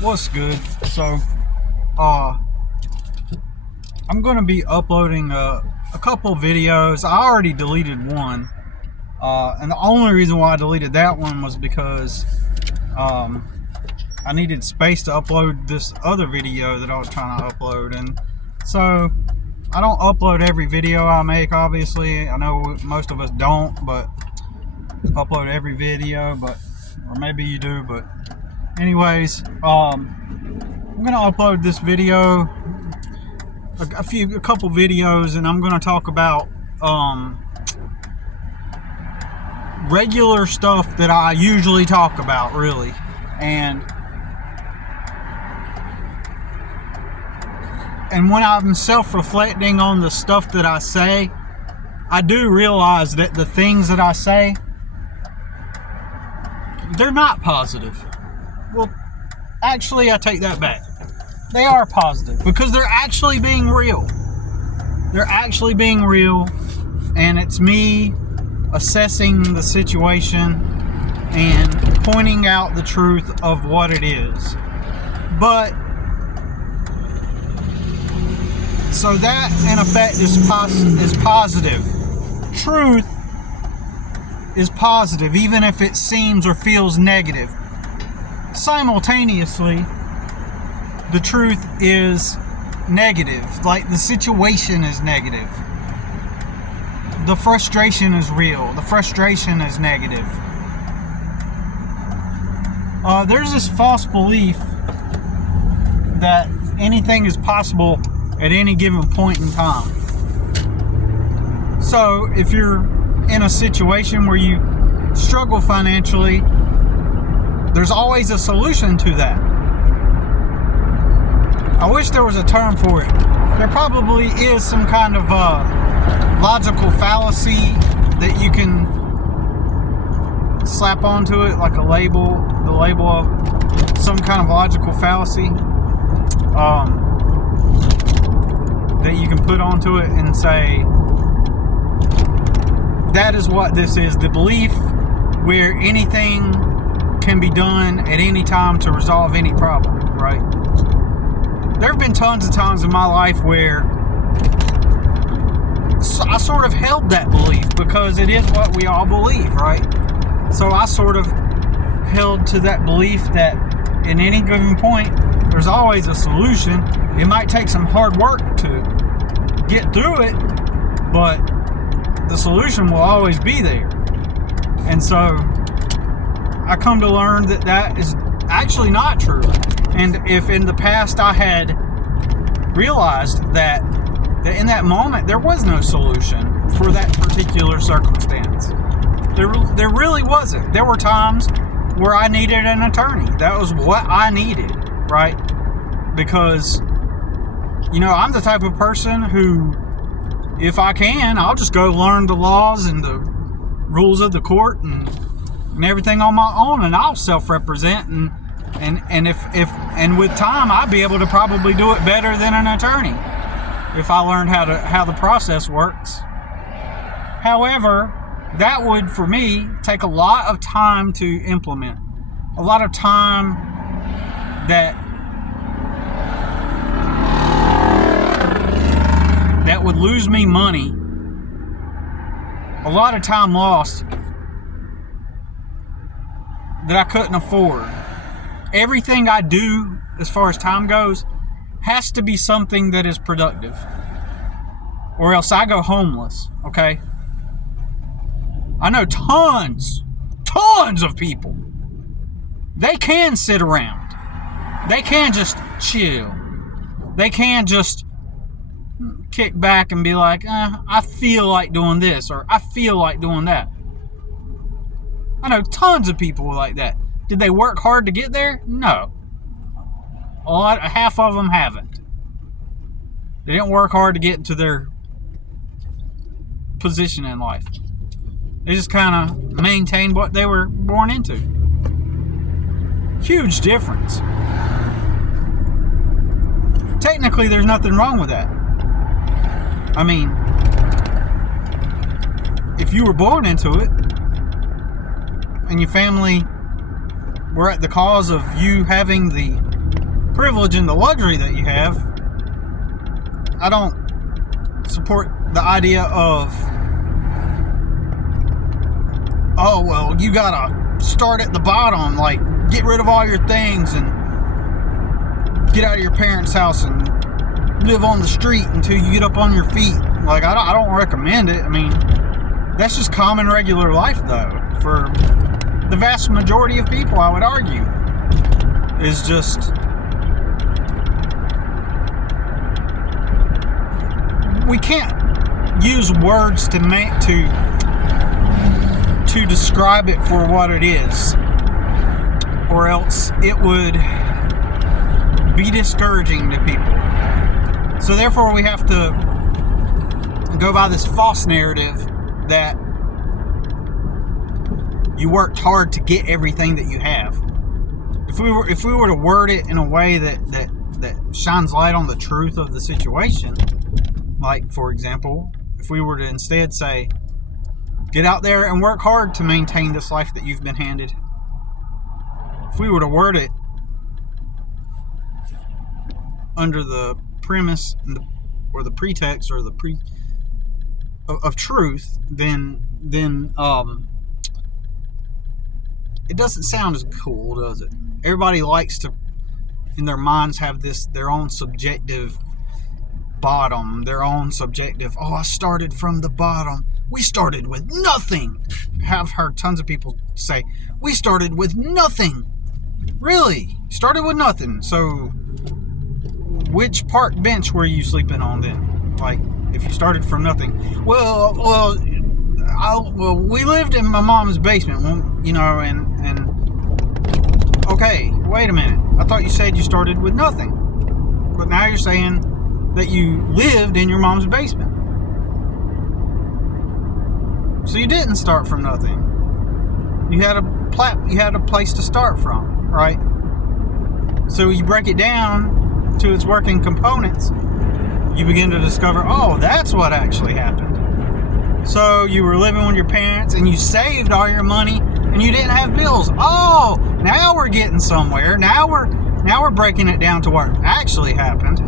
What's good? So, uh, I'm gonna be uploading a couple videos. I already deleted one, and the only reason why I deleted that one was because I needed space to upload this other video that I was trying to upload, and so I don't upload every video I make. Obviously, I know most of us don't, but upload every video, or maybe you do, but anyways, I'm gonna upload this video, a couple videos, and I'm gonna talk about regular stuff that I usually talk about, really. And when I'm self-reflecting on the stuff that I say, I do realize that the things that I say, they're not positive. Well, actually, I take that back. They are positive because they're actually being real. They're actually being real, and it's me assessing the situation and pointing out the truth of what it is. But so that, in effect, is positive. Truth is positive, even if it seems or feels negative. Simultaneously, the truth is negative. Like, the situation is negative. The frustration is real. The frustration is negative. There's this false belief that anything is possible at any given point in time. So if you're in a situation where you struggle financially, there's always a solution to that. I wish there was a term for it. There probably is some kind of logical fallacy that you can slap onto it, like the label of some kind of logical fallacy that you can put onto it and say, that is what this is. The belief where anything can be done at any time to resolve any problem, right? There have been tons of times in my life where I sort of held that belief because it is what we all believe, right? So I sort of held to that belief that in any given point, there's always a solution. It might take some hard work to get through it, but the solution will always be there. And so I come to learn that that is actually not true. And if in the past I had realized that in that moment there was no solution for that particular circumstance, there really wasn't. There were times where I needed an attorney. That was what I needed, right? Because, I'm the type of person who, if I can, I'll just go learn the laws and the rules of the court and everything on my own, and I'll self-represent, and if with time I'd be able to probably do it better than an attorney if I learned how the process works. However, that would, for me, take a lot of time to implement. A lot of time that would lose me money. A lot of time lost that I couldn't afford. Everything I do, as far as time goes, has to be something that is productive, or else I go homeless, okay? I know tons of people. They can sit around. They can just chill. They can just kick back and be like, I feel like doing this, or I feel like doing that. I know tons of people like that. Did they work hard to get there? No. Half of them haven't. They didn't work hard to get into their position in life. They just kind of maintained what they were born into. Huge difference. Technically, there's nothing wrong with that. I mean, if you were born into it and your family were at the cause of you having the privilege and the luxury that you have, I don't support the idea of, oh, well, you gotta start at the bottom, like, get rid of all your things and get out of your parents' house and live on the street until you get up on your feet. Like, I don't recommend it. I mean, that's just common, regular life, though. For the vast majority of people, I would argue, is just... we can't use words to describe it for what it is, or else it would be discouraging to people. So therefore we have to go by this false narrative that you worked hard to get everything that you have. If we were to word it in a way that shines light on the truth of the situation, like, for example, if we were to instead say, get out there and work hard to maintain this life that you've been handed. If we were to word it under the premise or the pretext or the of truth, then it doesn't sound as cool, does it? Everybody likes to, in their minds, have their own subjective bottom, their own subjective, oh, I started from the bottom. We started with nothing. I've heard tons of people say, we started with nothing. Really? Started with nothing. So, which park bench were you sleeping on then? Like, if you started from nothing. Well, we lived in my mom's basement, you know, and okay, wait a minute. I thought you said you started with nothing. But now you're saying that you lived in your mom's basement. So you didn't start from nothing. You had a place to start from, right? So you break it down to its working components, you begin to discover, oh, that's what actually happened. So you were living with your parents and you saved all your money and you didn't have bills. Oh, now we're getting somewhere. Now we're breaking it down to what actually happened.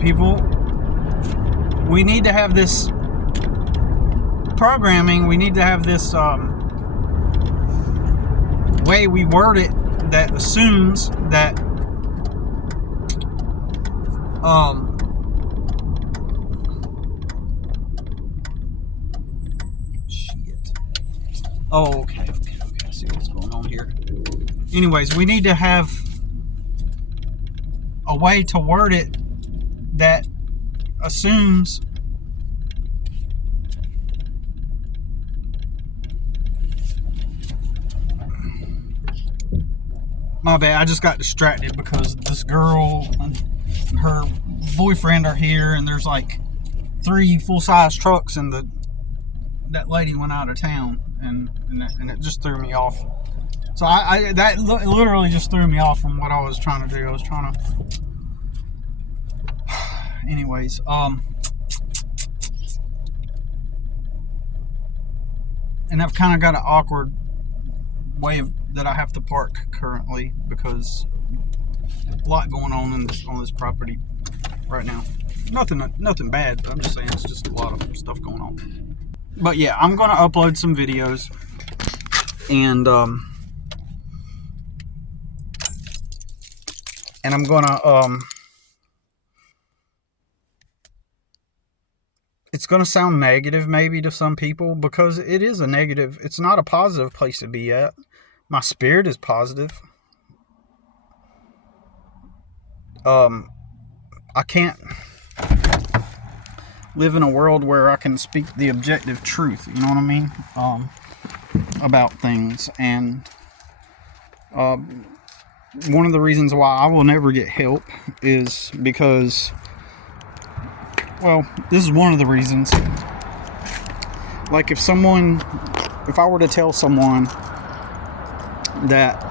People, we need to have this programming, we need to have this way we word it that assumes that oh, okay, I see what's going on here. Anyways, we need to have a way to word it that assumes my bad, I just got distracted because this girl and her boyfriend are here and there's like 3 full-size trucks and that lady went out of town and it just threw me off. So that literally just threw me off from what I was trying to do. I was trying to anyways, and I've kind of got an awkward way that I have to park currently because a lot going on this property right now. Nothing bad. I'm just saying it's just a lot of stuff going on. But yeah, I'm gonna upload some videos and I'm gonna it's gonna sound negative maybe to some people because it is a negative. It's not a positive place to be at. My spirit is positive. I can't live in a world where I can speak the objective truth, you know what I mean, about things. And one of the reasons why I will never get help is because, well, this is one of the reasons. Like if I were to tell someone that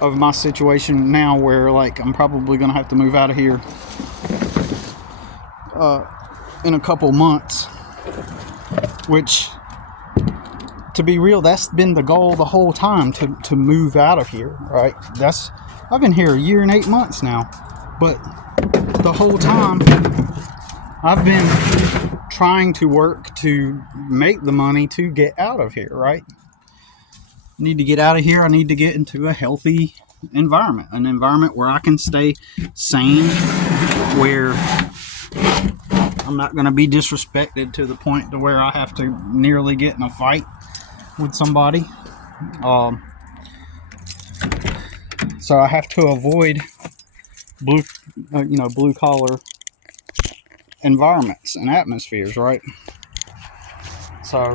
of my situation now where like I'm probably gonna have to move out of here in a couple months, which to be real, that's been the goal the whole time, to move out of here, right? I've been here 1 year and 8 months now, but the whole time I've been trying to work to make the money to get out of here, right? I need to get out of here. I need to get into a healthy environment, an environment where I can stay sane, where I'm not going to be disrespected to the point to where I have to nearly get in a fight with somebody. So I have to avoid blue collar environments and atmospheres, right? So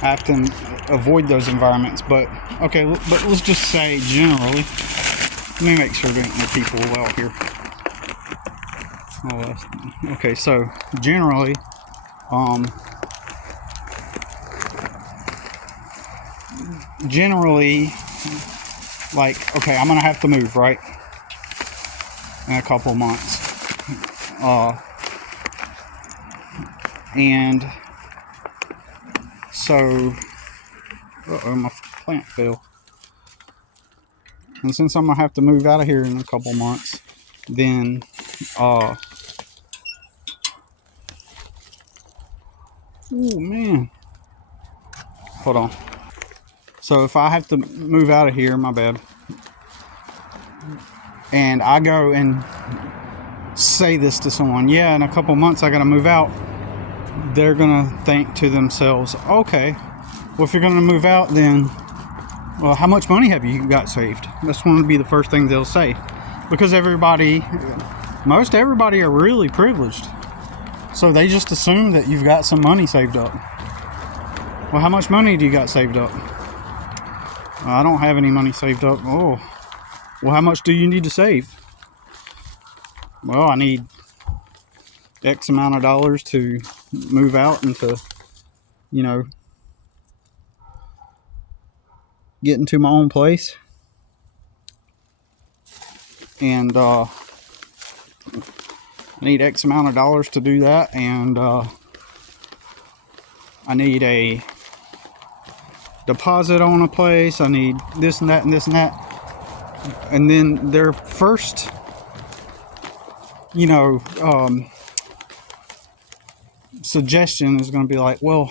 I have to avoid those environments. But okay, but let's just say generally. Let me make sure there ain't no people well here. Okay, so generally, like, okay, I'm gonna have to move, right, in a couple months, and so, my plant fell, and since I'm gonna have to move out of here in a couple months, then, oh man, hold on. So if I have to move out of here, my bad, and I go and say this to someone, yeah, in a couple months I gotta move out, they're gonna think to themselves, okay, well, if you're gonna move out, then, well, how much money have you got saved? That's going to be the first thing they'll say, because most everybody are really privileged, so they just assume that you've got some money saved up. Well, how much money do you got saved up? I don't have any money saved up. Oh, well, how much do you need to save? Well, I need X amount of dollars to move out and to, get into my own place. And I need X amount of dollars to do that. And I need a deposit on a place. I need this and that and this and that. And then their first, suggestion is going to be like, well,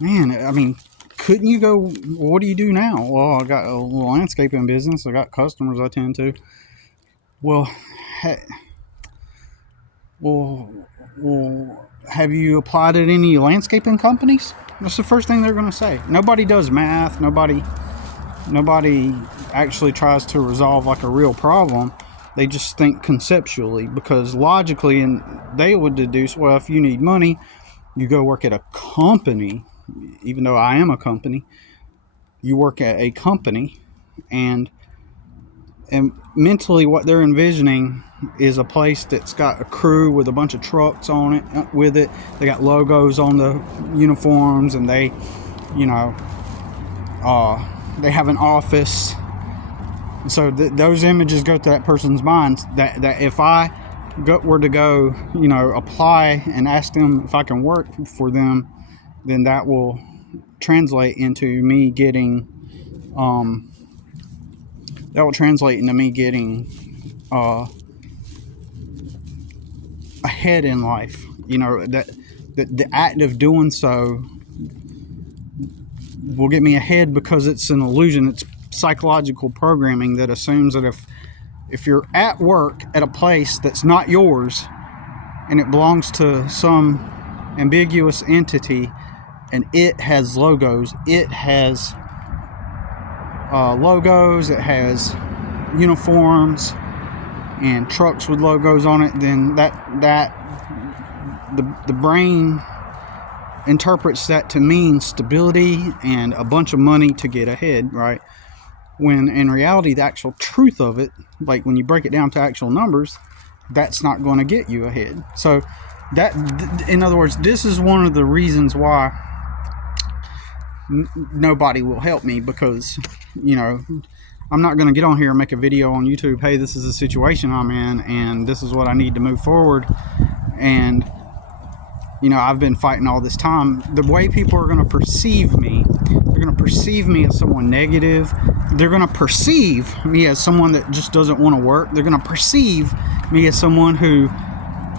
man, I mean, couldn't you go, what do you do now? Well, I got a little landscaping business. I got customers I tend to. Well, have you applied at any landscaping companies? That's the first thing they're going to say. Nobody does math. Nobody actually tries to resolve like a real problem. They just think conceptually, because logically, and they would deduce, well, if you need money, you go work at a company. Even though I am a company, you work at a company, and mentally what they're envisioning is a place that's got a crew with a bunch of trucks on it with it. They got logos on the uniforms, and they have an office. So those images go to that person's mind, that if I were to go, apply and ask them if I can work for them, then that will translate into me getting ahead in life. That the act of doing so will get me ahead, because it's an illusion. It's psychological programming that assumes that if you're at work at a place that's not yours and it belongs to some ambiguous entity, and it has logos, it has uniforms and trucks with logos on it, then the brain interprets that to mean stability and a bunch of money to get ahead, right? When in reality, the actual truth of it, like when you break it down to actual numbers, that's not going to get you ahead. So in other words, this is one of the reasons why nobody will help me, because I'm not going to get on here and make a video on YouTube, hey, this is the situation I'm in and this is what I need to move forward, and I've been fighting all this time. The way people are going to perceive me, they're going to perceive me as someone negative. They're going to perceive me as someone that just doesn't want to work. They're going to perceive me as someone who,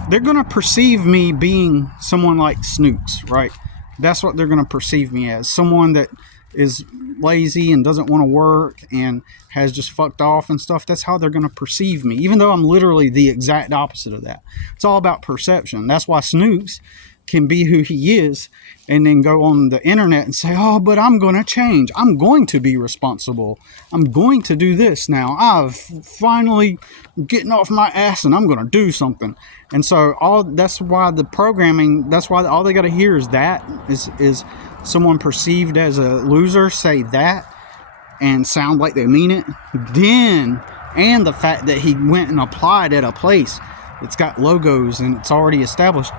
they're going to perceive me being someone like Snooks, right? That's what they're going to perceive me as. Someone that is lazy and doesn't want to work and has just fucked off and stuff. That's how they're going to perceive me, even though I'm literally the exact opposite of that. It's all about perception. That's why Snooks can be who he is and then go on the internet and say, oh, but I'm going to change. I'm going to be responsible. I'm going to do this now. I've finally getting off my ass and I'm going to do something. And so that's why the programming, that's why all they got to hear is that, is someone perceived as a loser say that and sound like they mean it. Then, and the fact that he went and applied at a place that's got logos and it's already established,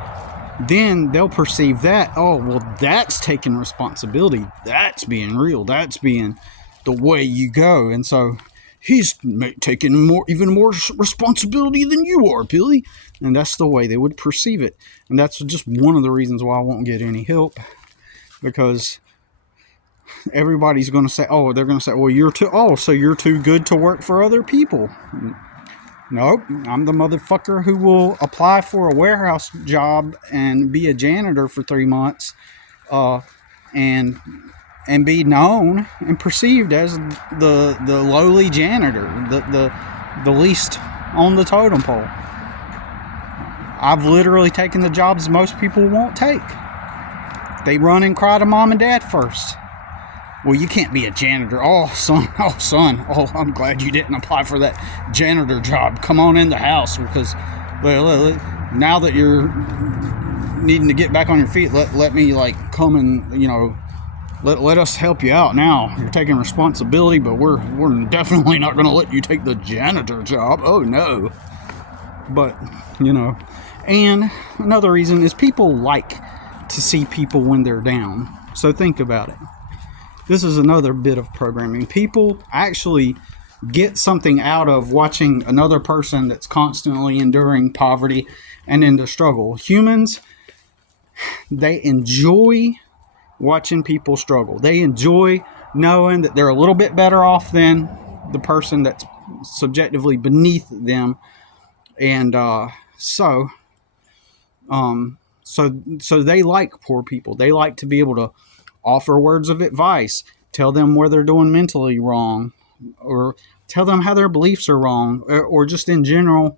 then they'll perceive that, oh, well, that's taking responsibility. That's being real. That's being the way you go. And so he's taking even more responsibility than you are, Billy. And that's the way they would perceive it. And that's just one of the reasons why I won't get any help. Because everybody's going to say, oh, they're going to say, well, so you're too good to work for other people. Nope, I'm the motherfucker who will apply for a warehouse job and be a janitor for 3 months, and be known and perceived as the lowly janitor, the least on the totem pole. I've literally taken the jobs most people won't take. They run and cry to mom and dad first. Well, you can't be a janitor. Oh, son. Oh, I'm glad you didn't apply for that janitor job. Come on in the house, because now that you're needing to get back on your feet, let me come and, let us help you out now. You're taking responsibility, but we're definitely not going to let you take the janitor job. Oh, no. But, and another reason is people like to see people when they're down. So think about it. This is another bit of programming. People actually get something out of watching another person that's constantly enduring poverty and into struggle. Humans, they enjoy watching people struggle. They enjoy knowing that they're a little bit better off than the person that's subjectively beneath them. And so they like poor people. They like to be able to offer words of advice, tell them where they're doing mentally wrong, or tell them how their beliefs are wrong, or just in general,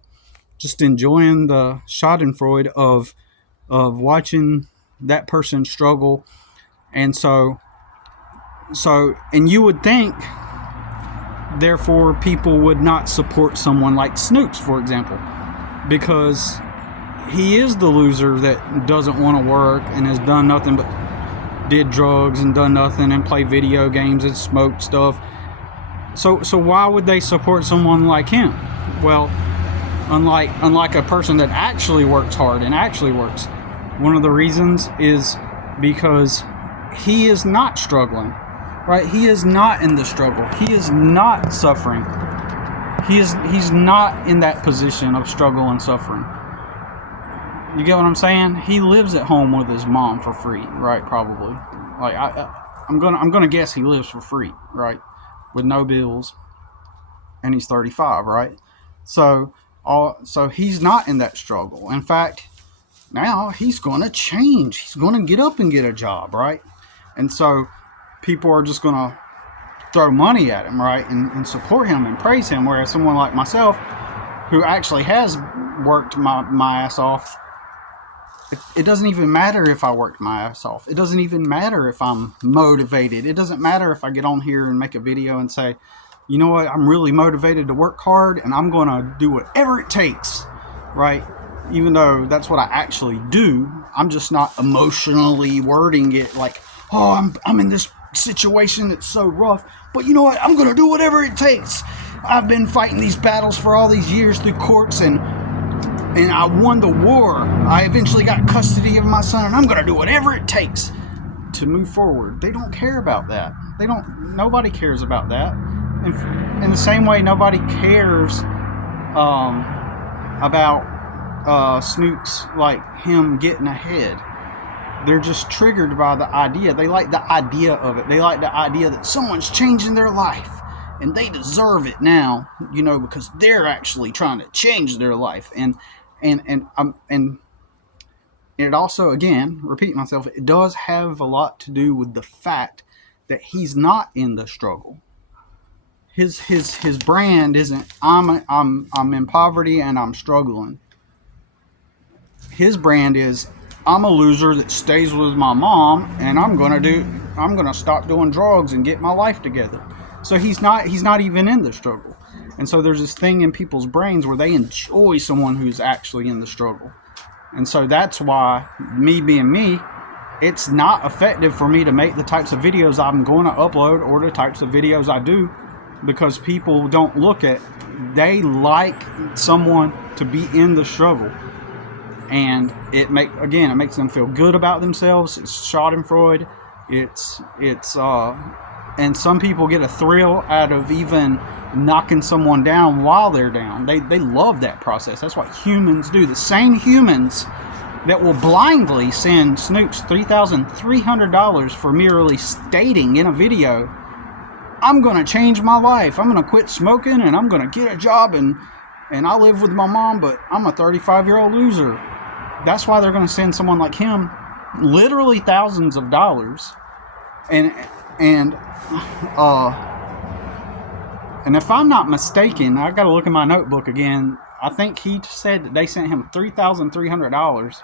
just enjoying the schadenfreude of watching that person struggle. And so and you would think, therefore, people would not support someone like Snooks, for example, because he is the loser that doesn't want to work and has done nothing but did drugs and done nothing and play video games and smoked stuff. So why would they support someone like him? Well, unlike a person that actually works hard and actually works, one of the reasons is because he is not struggling, right? He is not in the struggle. He is not suffering. He's not in that position of struggle and suffering. You get what I'm saying? He lives at home with his mom for free, right? Probably. I'm gonna guess he lives for free, right? With no bills, and he's 35, right? So he's not in that struggle. In fact, now he's gonna change. He's gonna get up and get a job, right? And so people are just gonna throw money at him, right, and support him and praise him. Whereas someone like myself, who actually has worked my ass off. It doesn't even matter if I worked my ass off. It doesn't even matter if I'm motivated. It doesn't matter if I get on here and make a video and say, you know what, I'm really motivated to work hard and I'm going to do whatever it takes, right? Even though that's what I actually do. I'm just not emotionally wording it like, oh, I'm in this situation that's so rough, but you know what, I'm going to do whatever it takes. I've been fighting these battles for all these years through courts and I won the war. I eventually got custody of my son, and I'm going to do whatever it takes to move forward. They don't care about that. Nobody cares about that. In the same way, nobody cares about Snooks, like him getting ahead. They're just triggered by the idea. They like the idea of it. They like the idea that someone's changing their life and they deserve it now, because they're actually trying to change their life. And it also, again, repeat myself, it does have a lot to do with the fact that he's not in the struggle. His brand isn't I'm in poverty and I'm struggling. His brand is I'm a loser that stays with my mom, and I'm gonna stop doing drugs and get my life together. So he's not even in the struggle. And so there's this thing in people's brains where they enjoy someone who's actually in the struggle. And so that's why, me being me, it's not effective for me to make the types of videos I'm going to upload or the types of videos I do, because people don't look at, they like someone to be in the struggle. And it makes them feel good about themselves. It's Schadenfreude. And some people get a thrill out of even knocking someone down while they're down. They love that process. That's what humans do. The same humans that will blindly send Snooks $3,300 for merely stating in a video, I'm going to change my life. I'm going to quit smoking and I'm going to get a job and I live with my mom, but I'm a 35-year-old loser. That's why they're going to send someone like him literally thousands of dollars. And if I'm not mistaken, I got to look in my notebook again. I think he said that they sent him $3,300.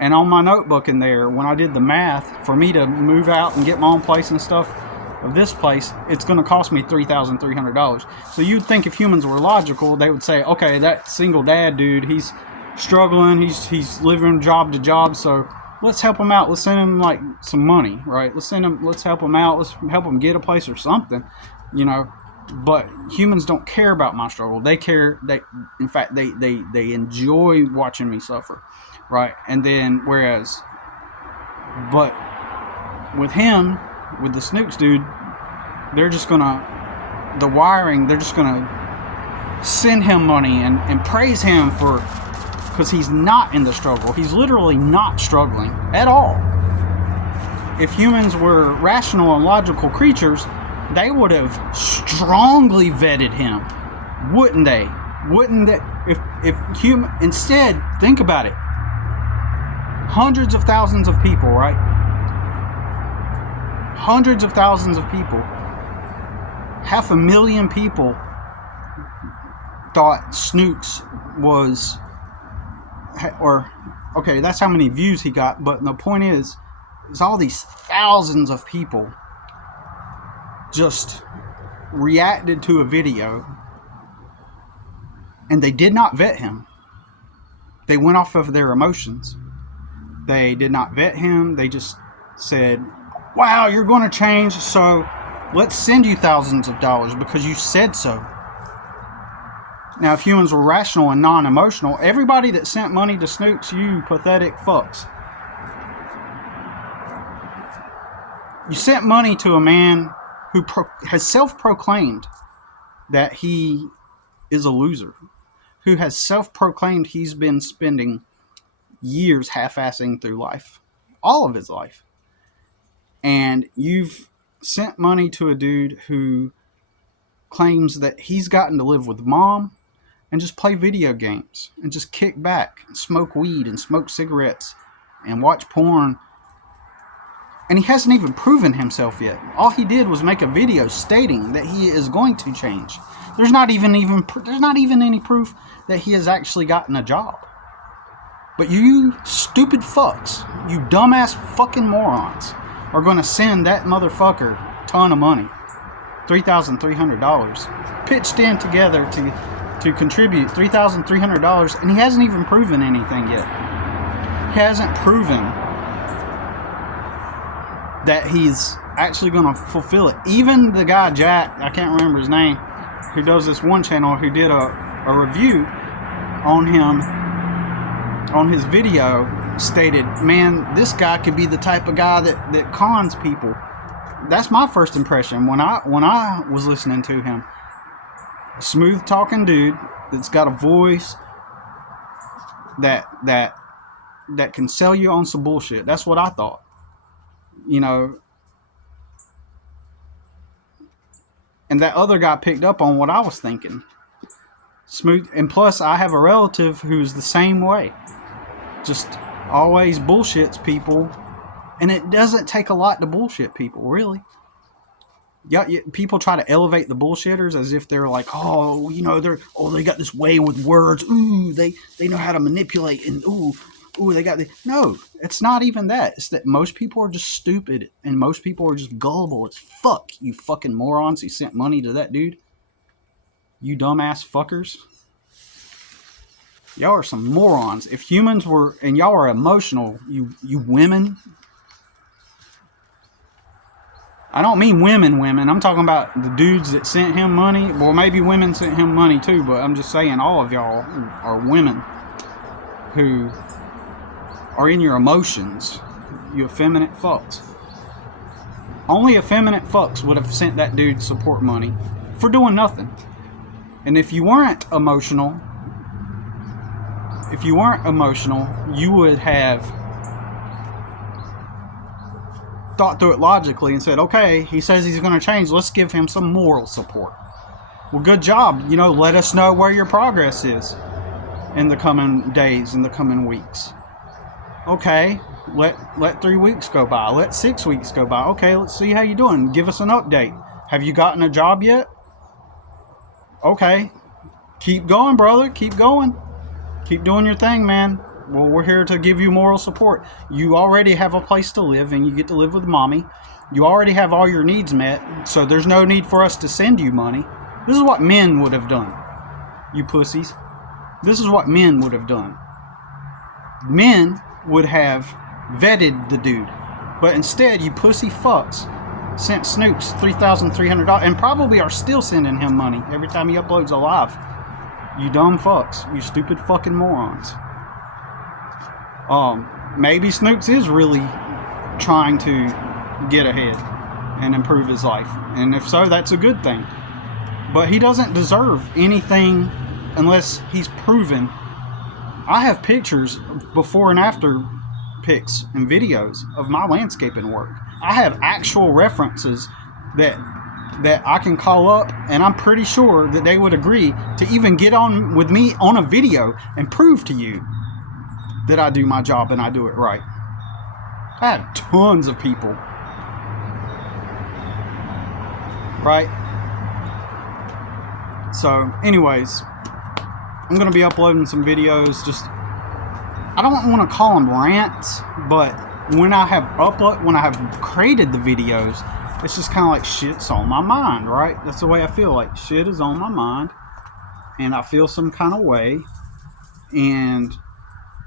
And on my notebook in there, when I did the math, for me to move out and get my own place and stuff of this place, it's going to cost me $3,300. So you'd think if humans were logical, they would say, okay, that single dad dude, he's struggling, he's living job to job, so let's help him out. Let's send him like some money, right? Let's help him out. Let's help him get a place or something, But humans don't care about my struggle. They care. They enjoy watching me suffer, right? And then but with him, with the Snooks dude, they're just gonna send him money and praise him because he's not in the struggle. He's literally not struggling at all. If humans were rational and logical creatures, they would have strongly vetted him, wouldn't they? Wouldn't they? Instead, think about it. Hundreds of thousands of people, right? Hundreds of thousands of people. 500,000 people thought Snooks was, okay, that's how many views he got, but the point is all these thousands of people just reacted to a video and they did not vet him. They went off of their emotions. They did not vet him. They just said, wow, you're going to change, so let's send you thousands of dollars because you said so. Now, if humans were rational and non-emotional, everybody that sent money to Snooks, you pathetic fucks. You sent money to a man who has self-proclaimed that he is a loser, who has self-proclaimed he's been spending years half-assing through life, all of his life. And you've sent money to a dude who claims that he's gotten to live with mom and just play video games and just kick back and smoke weed and smoke cigarettes and watch porn. And he hasn't even proven himself yet. All he did was make a video stating that he is going to change. There's not even any proof that he has actually gotten a job. But you stupid fucks, you dumbass fucking morons, are going to send that motherfucker a ton of money. $3,300 pitched in together to contribute $3,300, and he hasn't even proven anything yet. He hasn't proven that he's actually going to fulfill it. Even the guy Jack, I can't remember his name, who does this one channel, who did a review on him, on his video, stated, man, this guy could be the type of guy that cons people. That's my first impression when I was listening to him. A smooth talking dude that's got a voice that that can sell you on some bullshit. That's what I thought. You know, and that other guy picked up on what I was thinking. Smooth. And plus, I have a relative who's the same way. Just always bullshits people. And it doesn't take a lot to bullshit people, really. Yeah, people try to elevate the bullshitters as if they're like, oh, you know, they got this way with words. Ooh, they know how to manipulate, and ooh, they got the. No, it's not even that. It's that most people are just stupid, and most people are just gullible as fuck. You fucking morons who sent money to that dude. You dumbass fuckers. Y'all are some morons. If humans were, and y'all are emotional, you women. I don't mean women. I'm talking about the dudes that sent him money. Well, maybe women sent him money too, but I'm just saying all of y'all are women who are in your emotions. You effeminate fucks. Only effeminate fucks would have sent that dude support money for doing nothing. And if you weren't emotional, you would have thought through it logically and said, okay, he says he's going to change. Let's give him some moral support. Well, good job. You know, let us know where your progress is in the coming days, in the coming weeks. Okay, let 3 weeks go by. Let 6 weeks go by. Okay, let's see how you're doing. Give us an update. Have you gotten a job yet? Okay, keep going, brother. Keep going. Keep doing your thing, man. Well, we're here to give you moral support. You already have a place to live, and you get to live with mommy. You already have all your needs met, so there's no need for us to send you money. This is what men would have done, you pussies. This is what men would have done. Men would have vetted the dude, but instead, you pussy fucks sent Snoops $3,300 and probably are still sending him money every time he uploads a live. You dumb fucks. You stupid fucking morons. Maybe Snoops is really trying to get ahead and improve his life. And if so, that's a good thing. But he doesn't deserve anything unless he's proven. I have pictures, before and after pics and videos of my landscaping work. I have actual references that I can call up, and I'm pretty sure that they would agree to even get on with me on a video and prove to you that I do my job and I do it right. I have tons of people. Right? So, anyways, I'm going to be uploading some videos. Just, I don't want to call them rants, but when I have created the videos, it's just kind of like shit's on my mind, right? That's the way I feel. Like shit is on my mind, and I feel some kind of way, and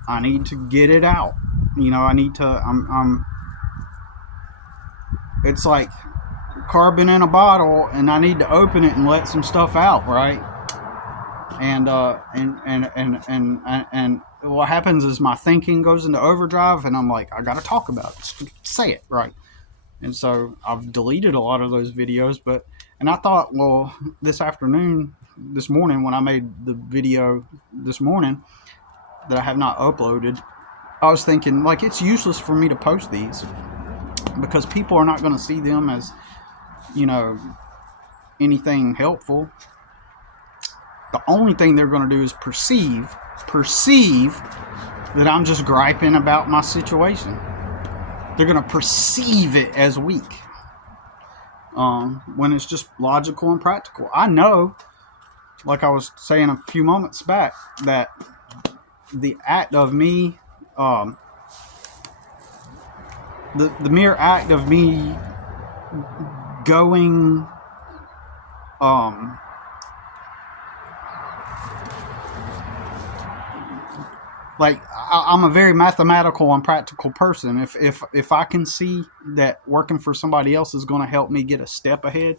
I need to get it out. You know, I need to. It's like carbon in a bottle, and I need to open it and let some stuff out, right? And what happens is my thinking goes into overdrive, and I'm like, I gotta talk about it, say it, right? And so I've deleted a lot of those videos, and I thought, well, this morning, when I made the video this morning that I have not uploaded, I was thinking, like, it's useless for me to post these because people are not going to see them as, you know, anything helpful. The only thing they're going to do is perceive that I'm just griping about my situation. They're going to perceive it as weak, when it's just logical and practical. I know, like I was saying a few moments back, that the act of me, the mere act of me going, like I'm a very mathematical and practical person. If I can see that working for somebody else is going to help me get a step ahead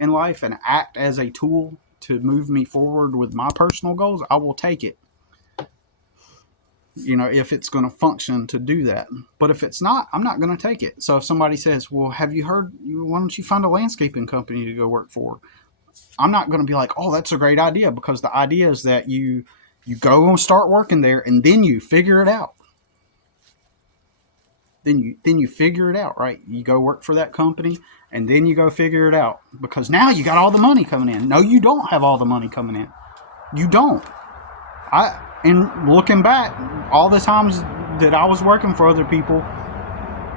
in life and act as a tool to move me forward with my personal goals, I will take it. You know, if it's going to function to do that. But if it's not, I'm not going to take it. So if somebody says, well, have you heard, why don't you find a landscaping company to go work for? I'm not going to be like, oh, that's a great idea, because the idea is that you go and start working there and then you figure it out. then you figure it out, right? You go work for that company, and then you go figure it out, because now you got all the money coming in. No, you don't have all the money coming in. You don't. And looking back, all the times that I was working for other people,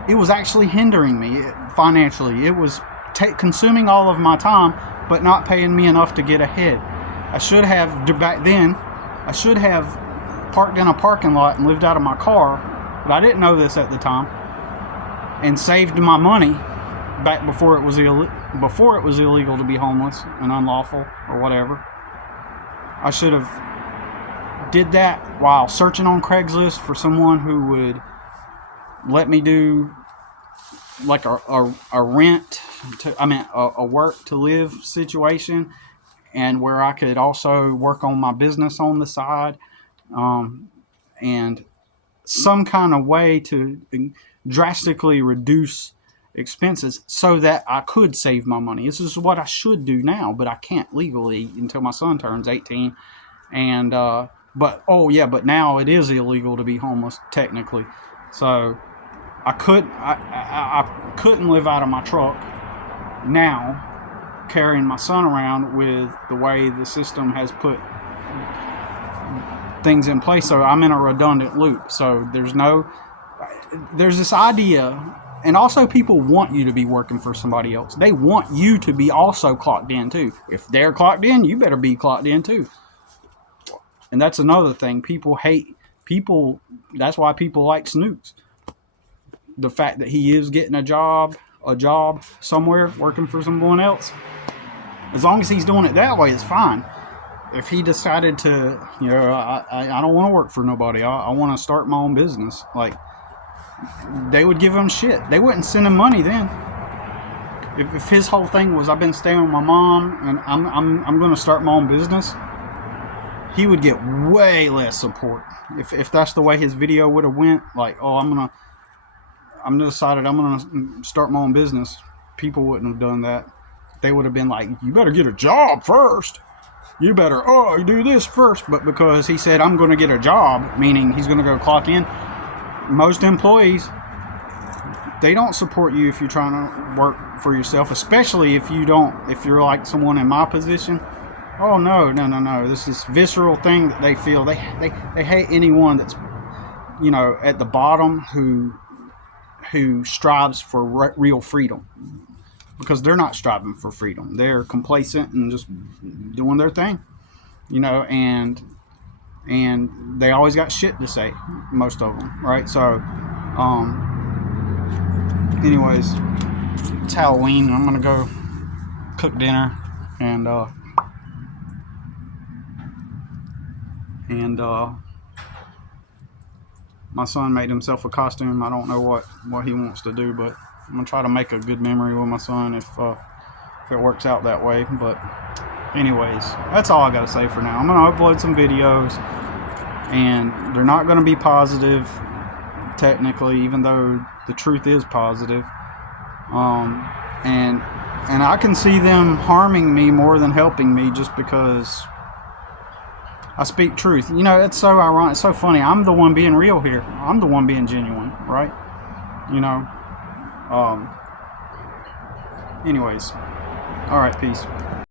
it was actually hindering me financially. It was consuming all of my time, but not paying me enough to get ahead. I should have, back then, I should have parked in a parking lot and lived out of my car, but I didn't know this at the time, and saved my money back before it was illegal to be homeless and unlawful or whatever. I should have did that while searching on Craigslist for someone who would let me do like a rent to, a work to live situation, and where I could also work on my business on the side, and some kind of way to drastically reduce expenses so that I could save my money. This is what I should do now, but I can't legally until my son turns 18. And but now it is illegal to be homeless technically. So I couldn't live out of my truck now, carrying my son around with the way the system has put things in place. So I'm in a redundant loop. So there's this idea, and also people want you to be working for somebody else. They want you to be also clocked in too. If they're clocked in, you better be clocked in too. And that's another thing. People hate people. That's why people like Snooks. The fact that he is getting a job somewhere, working for someone else. As long as he's doing it that way, it's fine. If he decided to, I don't want to work for nobody. I want to start my own business. Like, they would give him shit. They wouldn't send him money then. If his whole thing was, I've been staying with my mom and I'm going to start my own business, he would get way less support. If that's the way his video would have went, like, oh, I'm decided I'm going to start my own business, people wouldn't have done that. They would have been like, you better get a job first. You better, do this first. But because he said, I'm going to get a job, meaning he's going to go clock in, most employees, they don't support you if you're trying to work for yourself, especially if you're like someone in my position. Oh, no. This is visceral thing that they feel. They hate anyone that's, at the bottom who strives for real freedom, because they're not striving for freedom. They're complacent and just doing their thing, and they always got shit to say, most of them, right? So, anyways, it's Halloween. I'm gonna go cook dinner, and my son made himself a costume. I don't know what he wants to do, but I'm gonna try to make a good memory with my son if it works out that way. But anyways, that's all I gotta say for now. I'm gonna upload some videos, and they're not gonna be positive technically, even though the truth is positive. And I can see them harming me more than helping me, just because I speak truth. It's so ironic. It's so funny. I'm the one being real here. I'm the one being genuine, right? Anyways. All right, peace.